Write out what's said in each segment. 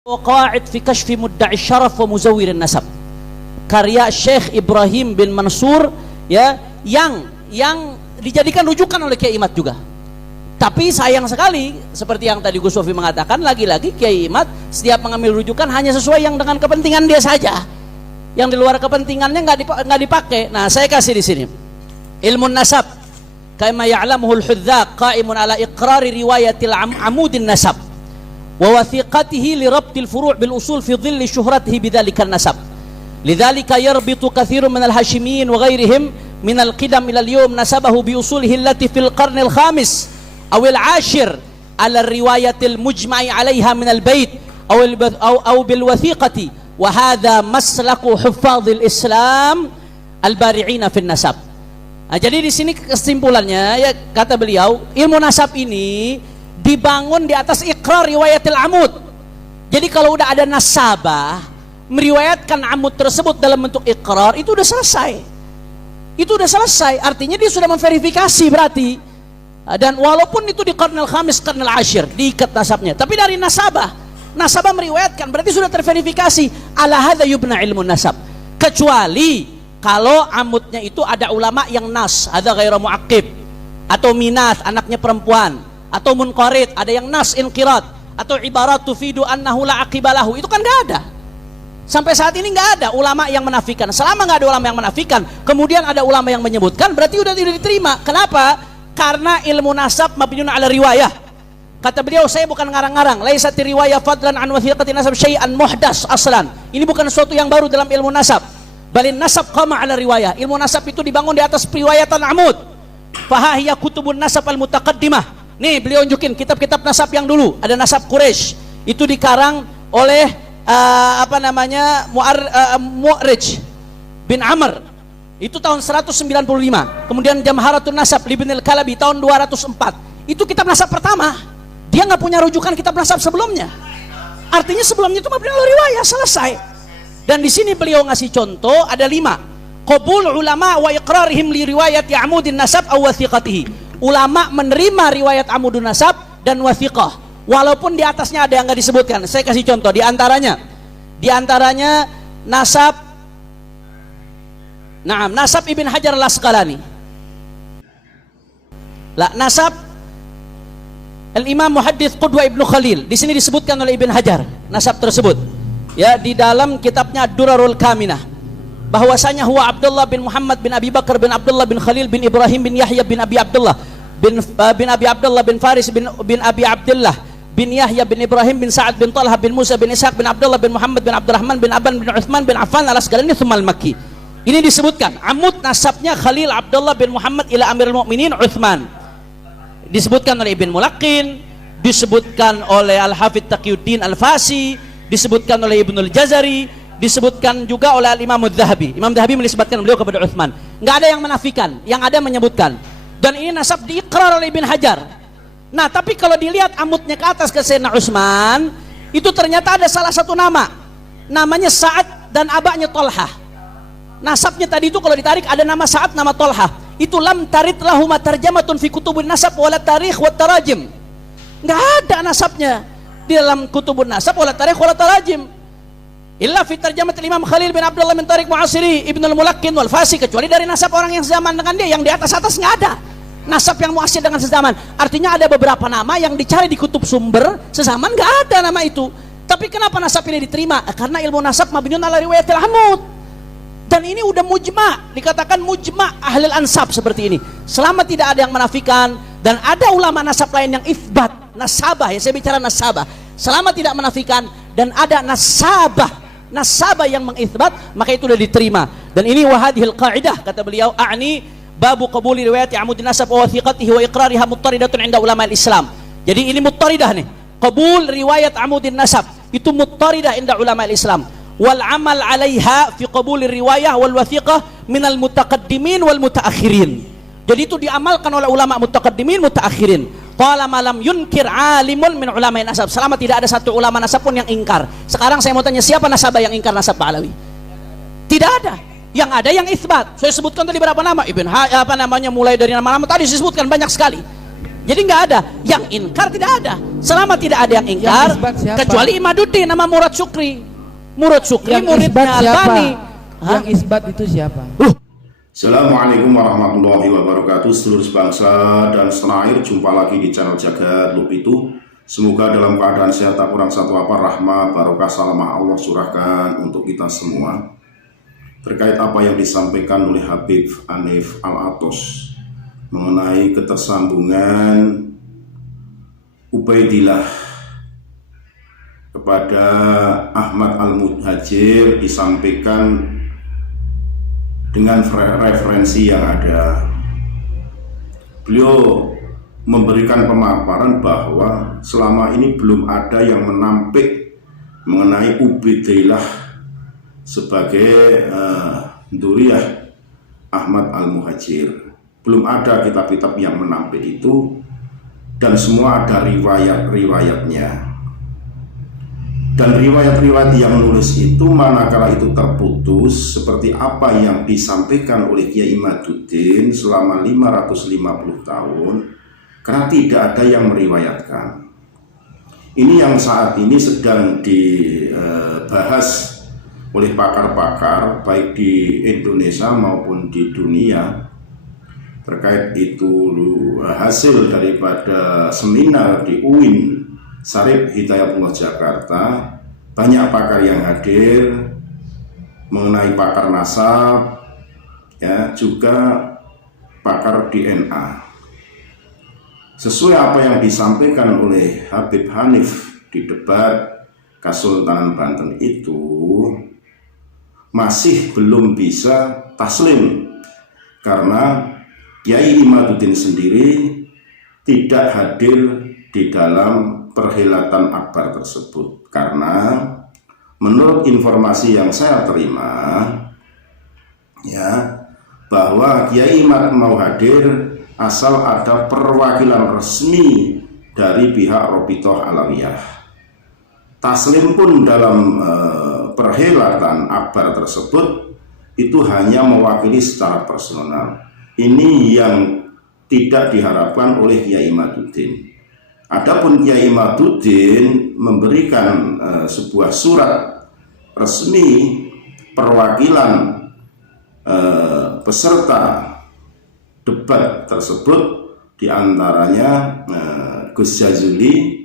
Qawaid fi kashfi mudda'i syaraf wa muzawwir nasab, karya Syekh Ibrahim bin Mansur, ya, yang dijadikan rujukan oleh Kiai Imad juga. Tapi sayang sekali, seperti yang tadi Gus Sofi mengatakan, lagi-lagi Kiai Imad setiap mengambil rujukan hanya sesuai yang dengan kepentingan dia saja. Yang di luar kepentingannya nggak dipakai. Nah, saya kasih di sini. Ilmu nasab, kama ya'lamuhul hudzaq, qa'imun ala iqrari riwayatil amudin nasab wa wathiqatihi li rabtil furu' bil usul fi dhilli syuhratihi bidzalika nasab. Lidzalika yarbitu katsirun minal hashimiyin wa ghairihim minal qidam ila al-yawm nasabahu bi usulihi allati fil qarnil khamis aw al-ashir ala riwayatil mujma'i 'alaiha min al-bait aw bil wathiqati, wa hadha maslaku huffadhil Islam al-bari'ina fin nasab. Nah, jadi di sini kesimpulannya, ya, kata beliau, ilmu nasab ini dibangun di atas ikrar riwayatil amud. Jadi kalau udah ada nasabah meriwayatkan amud tersebut dalam bentuk ikrar, itu udah selesai. Itu udah selesai. Artinya dia sudah memverifikasi berarti. Dan walaupun itu di qarnil khamis, qarnil ashir, diikat nasabnya. Tapi dari nasabah meriwayatkan, berarti sudah terverifikasi. Ala hadza yubna ilmu nasab. Kecuali kalau amudnya itu ada ulama yang nas, ada ghairu mu'aqib, atau minas, anaknya perempuan, atau munqarid, ada yang nas inqirat, atau ibarat tufidu annahu la aqibalahu, itu kan nggak ada. Sampai saat ini nggak ada ulama yang menafikan. Selama nggak ada ulama yang menafikan, kemudian ada ulama yang menyebutkan, berarti udah tidak diterima. Kenapa? Karena ilmu nasab mabniun ala riwayah. Kata beliau, saya bukan ngarang-ngarang. Laisat riwayah fadlan an wathiqati nasab syai'an muhdas aslan. Ini bukan sesuatu yang baru dalam ilmu nasab. Balin nasab qama ala riwayah. Ilmu nasab itu dibangun di atas periwayatan amud. Fahahiyya kutubun nasab al-mutaqaddimah. Nih, beliau unjukin kitab-kitab nasab yang dulu. Ada nasab Quraisy, itu dikarang oleh Mu'arrij bin Amr, itu tahun 195. Kemudian Jamharatun Nasab Ibnul Kalabi tahun 204. Itu kitab nasab pertama. Dia nggak punya rujukan kitab nasab sebelumnya. Artinya sebelumnya itu mabni ala riwayah, selesai. Dan di sini beliau ngasih contoh ada 5. Qabul ulama wa iqrarihim li riwayati amudin nasab aw wathiqatihi. Ulama menerima riwayat amudun nasab dan wathiqah, walaupun di atasnya ada yang nggak disebutkan. Saya kasih contoh, di antaranya nasab Ibn Hajar al-Asqalani, nasab al-Imam Muhaddits Qudwah Ibnu Khalil. Di sini disebutkan oleh Ibn Hajar nasab tersebut, ya, di dalam kitabnya Ad-Durarul Kaminah, bahwasanya huwa Abdullah bin Muhammad bin Abi Bakar bin Abdullah bin Khalil bin Ibrahim bin Yahya bin Abi Abdullah bin Abi Abdullah bin Faris bin Abi Abdullah bin Yahya bin Ibrahim bin Sa'ad bin Talha bin Musa bin Ishaq bin Abdullah bin Muhammad bin Abdurrahman bin Aban bin Uthman bin Affan al-Asqalani Thummal Makki. Ini disebutkan amud nasabnya Khalil Abdullah bin Muhammad ila Amirul Mukminin Uthman. Disebutkan oleh Ibn Mulaqin, disebutkan oleh Al-Hafidz Taqiyuddin Al-Fasi, disebutkan oleh Ibnul Jazari, disebutkan juga oleh Imam Adz-Dzahabi. Imam Adz-Dzahabi menisbatkan beliau kepada Uthman. Nggak ada yang menafikan, yang ada menyebutkan. Dan ini nasab diikrar oleh Ibn Hajar. Nah, tapi kalau dilihat amudnya ke atas ke Sayyidina Utsman, itu ternyata ada salah satu nama. Namanya Sa'ad dan abaknya Tolhah. Nasabnya tadi itu kalau ditarik ada nama Sa'ad, nama Tolhah. Itu lam tarid lahu matarjamatun fi kutubun nasab wala tarikh wa tarajim. Nggak ada nasabnya di dalam kutubun nasab wala tarikh wala tarajim. Illa fi tarjamat Imam Khalil bin Abdullah bin Tariq Mu'asiri Ibnul Mulaqin wal Fasi, kecuali dari nasab orang yang sezaman dengan dia. Yang di atas nggak ada nasab yang muasir dengan sezaman. Artinya ada beberapa nama yang dicari di kutub sumber sezaman, nggak ada nama itu. Tapi kenapa nasab ini diterima? Karena ilmu nasab mabniun ala riwayatil amud. Dan ini udah mujma', dikatakan mujma' ahlul ansab seperti ini. Selama tidak ada yang menafikan, dan ada ulama nasab lain yang itsbat nasabah, ya, saya bicara nasabah. Selama tidak menafikan dan ada nasabah yang mengitsbat, maka itu sudah diterima. Dan ini wahadhil qaidah, kata beliau, a'ni babu qabuli riwayati amudin nasab wa wathiqatihi wa iqrariha muttaridatun 'inda ulama al-Islam. Jadi ini muttaridah nih. Qabul riwayat amudin nasab itu muttaridah 'inda ulama al-Islam. Wal amal 'alaiha fi qabuli riwayah wal wathiqah minal mutaqaddimin wal mutaakhirin. Jadi itu diamalkan oleh ulama mutaqaddimin, mutaakhirin. Qala malam yunkir alimun min ulama nasab. Selama tidak ada satu ulama nasab pun yang ingkar. Sekarang saya mau tanya, siapa nasabah yang ingkar nasab Pak Alawi? Tidak ada. Yang ada yang itsbat. Saya sebutkan tadi berapa nama? Mulai dari nama-nama tadi disebutkan banyak sekali. Jadi nggak ada yang inkar, tidak ada. Selama tidak ada yang inkar, kecuali Imaduddin nama Murad Syukri. Murad Syukri muridnya Albani. Yang isbat itu siapa? Assalamualaikum warahmatullahi wabarakatuh. Seluruh bangsa dan setanah air, jumpa lagi di channel Jagat Lub Itu. Semoga dalam keadaan sehat tak kurang satu apa, rahmat, barokah, salamah Allah curahkan untuk kita semua. Terkait apa yang disampaikan oleh Habib Hanif Al-Atos mengenai ketersambungan Ubaidillah kepada Ahmad Al-Muhajir, disampaikan dengan referensi yang ada. Beliau memberikan pemaparan bahwa selama ini belum ada yang menampik mengenai Ubaidillah sebagai Dzurriyyah Ahmad Al-Muhajir. Belum ada kitab-kitab yang menampik itu, dan semua ada riwayat-riwayatnya. Dan riwayat-riwayat yang nulis itu manakala itu terputus seperti apa yang disampaikan oleh Kiai Imaduddin selama 550 tahun, karena tidak ada yang meriwayatkan. Ini yang saat ini sedang dibahas oleh pakar-pakar baik di Indonesia maupun di dunia. Terkait itu hasil daripada seminar di UIN Syarif Hidayatullah Jakarta, banyak pakar yang hadir mengenai pakar nasab, ya, juga pakar DNA. Sesuai apa yang disampaikan oleh Habib Hanif di debat Kesultanan Banten itu, masih belum bisa taslim karena Kiai Imaduddin sendiri tidak hadir di dalam perhelatan akbar tersebut, karena menurut informasi yang saya terima, ya, bahwa Kiai Imad mau hadir asal ada perwakilan resmi dari pihak Rabithah Alawiyah. Taslim pun dalam perhelatan akbar tersebut itu hanya mewakili secara personal. Ini yang tidak diharapkan oleh Kiai Imaduddin. Adapun Kiai Imaduddin memberikan sebuah surat resmi perwakilan peserta debat tersebut, diantaranya Gus Jazuli,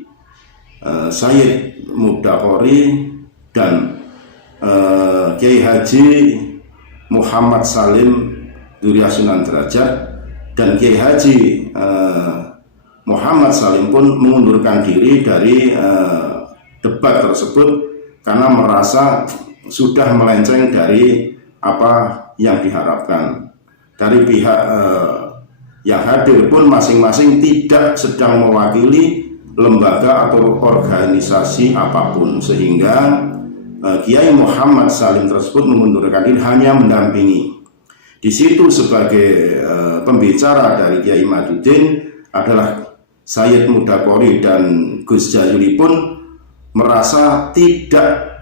Sayyid Mudakori, dan Kiai Haji Muhammad Salim Dzurriyyah Sunan Derajat, dan Kiai Haji Muhammad Salim pun mengundurkan diri dari debat tersebut karena merasa sudah melenceng dari apa yang diharapkan. Dari pihak yang hadir pun masing-masing tidak sedang mewakili lembaga atau organisasi apapun, sehingga Kiai Muhammad Salim tersebut mengundurkan diri, hanya mendampingi. Di situ sebagai pembicara dari Kiai Imaduddin adalah Sayyid Mudakori dan Gus Jazuli pun merasa tidak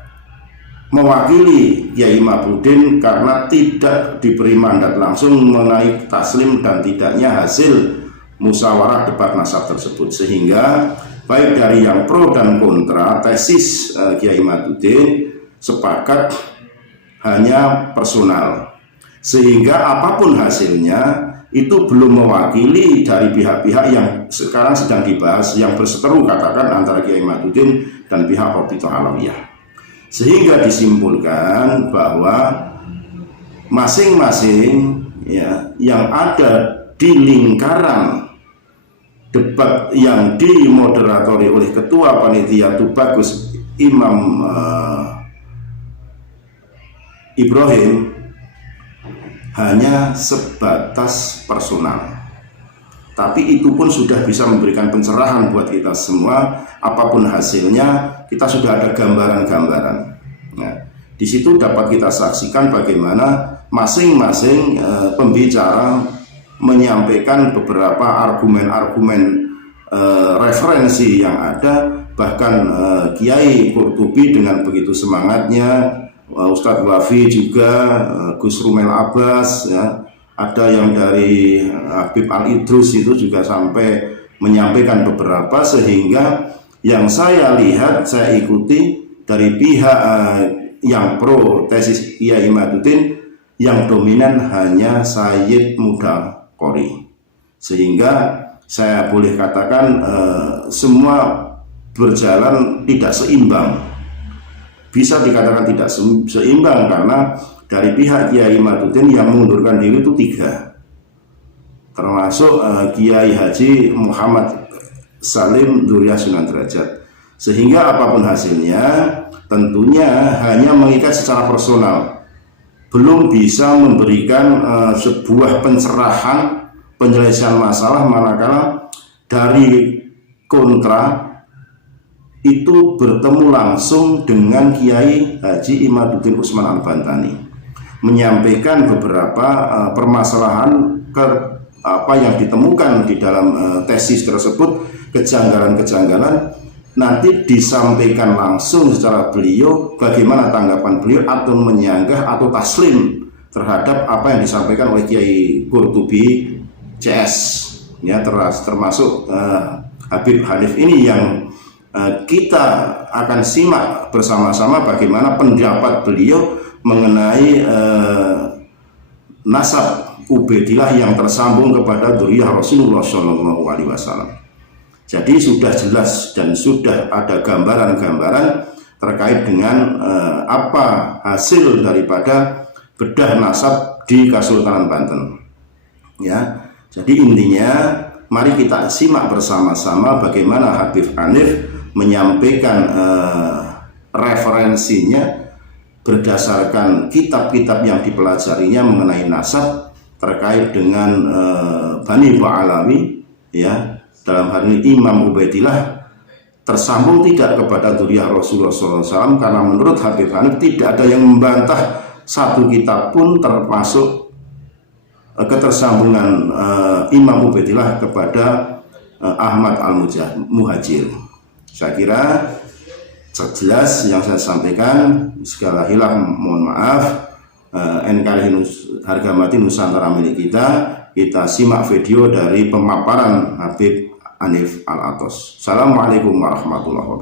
mewakili Kiai Imaduddin karena tidak diberi mandat langsung mengenai taslim dan tidaknya hasil musyawarah debat nasab tersebut, sehingga baik dari yang pro dan kontra tesis Kiai Imaduddin sepakat hanya personal, sehingga apapun hasilnya itu belum mewakili dari pihak-pihak yang sekarang sedang dibahas, yang berseteru katakan antara Kiai Imaduddin dan pihak Rabithah Alawiyah. Sehingga disimpulkan bahwa masing-masing, ya, yang ada di lingkaran debat yang dimoderatori oleh Ketua Panitia Tubagus Imam Ibrahim hanya sebatas personal, tapi itu pun sudah bisa memberikan pencerahan buat kita semua. Apapun hasilnya, kita sudah ada gambaran-gambaran. Nah, di situ dapat kita saksikan bagaimana masing-masing pembicara menyampaikan beberapa argumen-argumen referensi yang ada. Bahkan Kiai Qurtubi dengan begitu semangatnya, Ustadz Wafi juga, Gus Rumel Abbas, ya, ada yang dari Habib Al Idrus itu juga sampai menyampaikan beberapa, sehingga yang saya lihat, saya ikuti dari pihak yang pro tesis Kiai Imaduddin, yang dominan hanya Sayyid Muda Qori, sehingga saya boleh katakan semua berjalan tidak seimbang. Bisa dikatakan tidak seimbang karena dari pihak Kiai Imaduddin yang mengundurkan diri itu 3, termasuk Kiai Haji Muhammad Salim Duriyah Sunan Derajat, sehingga apapun hasilnya tentunya hanya mengikat secara personal, belum bisa memberikan sebuah pencerahan, penyelesaian masalah, manakala dari kontra itu bertemu langsung dengan Kiai Haji Imaduddin Utsman Al-Bantani, menyampaikan beberapa permasalahan apa yang ditemukan di dalam tesis tersebut, kejanggalan-kejanggalan, nanti disampaikan langsung secara beliau, bagaimana tanggapan beliau, atau menyanggah atau taslim terhadap apa yang disampaikan oleh Kiai Qurtubi CS, ya, termasuk Habib Hanif ini yang kita akan simak bersama-sama bagaimana pendapat beliau mengenai nasab Ubaidillah yang tersambung kepada dzurriyyah Rasulullah SAW. Jadi sudah jelas dan sudah ada gambaran-gambaran terkait dengan apa hasil daripada bedah nasab di Kesultanan Banten. Ya, jadi intinya mari kita simak bersama-sama bagaimana Habib Hanif menyampaikan referensinya berdasarkan kitab-kitab yang dipelajarinya mengenai nasab terkait dengan Bani Ba'alawi, ya, dalam hal ini Imam Ubaidillah tersambung tidak kepada dzurriyyah Rasulullah SAW, karena menurut Habib Hanif tidak ada yang membantah satu kitab pun termasuk ketersambungan Imam Ubaidillah kepada Ahmad Al-Muhajir. Saya kira jelas yang saya sampaikan. Segala hilaf mohon maaf. NKRI harga mati Nusantara milik kita simak video dari pemaparan Habib Hanif Al-Athos. Assalamualaikum warahmatullahi wabarakatuh.